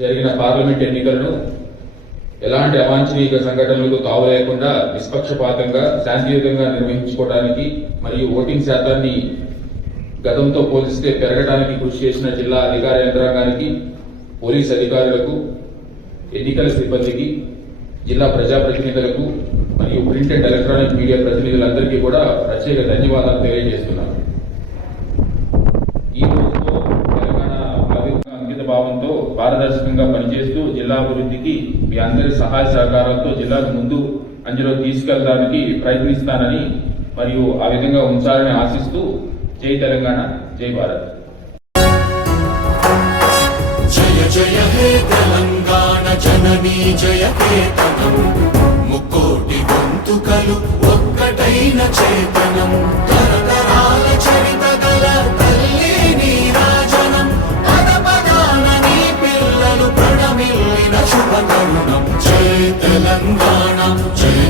జరిగిన పార్లమెంట్ ఎన్నికలను ఎలాంటి అవాంఛనీయ సంఘటనలకు తావు లేకుండా నిష్పక్షపాతంగా శాంతియుతంగా నిర్వహించుకోవడానికి మరియు ఓటింగ్ శాతాన్ని గతంతో పోలిస్తే పెరగడానికి కృషి చేసిన జిల్లా అధికార యంత్రాంగానికి, పోలీస్ అధికారులకు, ఎన్నికల సిబ్బందికి, జిల్లా ప్రజాప్రతినిధులకు మరియు ప్రింట్ అండ్ ఎలక్ట్రానిక్ మీడియా ప్రతినిధులందరికీ కూడా ప్రత్యేక ధన్యవాదాలు తెలియజేస్తున్నాను. ఈ రోజుతో తెలంగాణ అంకిత భావంతో పారదర్శకంగా పనిచేస్తూ జిల్లా అభివృద్ధికి మీ అందరి సహాయ సహకారాలతో జిల్లాను ముందు అంజలో తీసుకెళ్లడానికి ప్రయత్నిస్తానని మరియు ఆ విధంగా ఉంచాలని ఆశిస్తూ జై తెలంగాణ, జై భారత్. జయ జయ హే తెలంగాణ జననీ జయ కేతనం, ముక్కోటి గొంతుకలు ఒక్కటైన చేతనం, తరతరాల చరిత గల తల్లి నీరాజనం, పద పదాన నీ పిల్లలు ప్రణమిల్లిన శుభతరుణం. జయ తెలంగాణ, జయ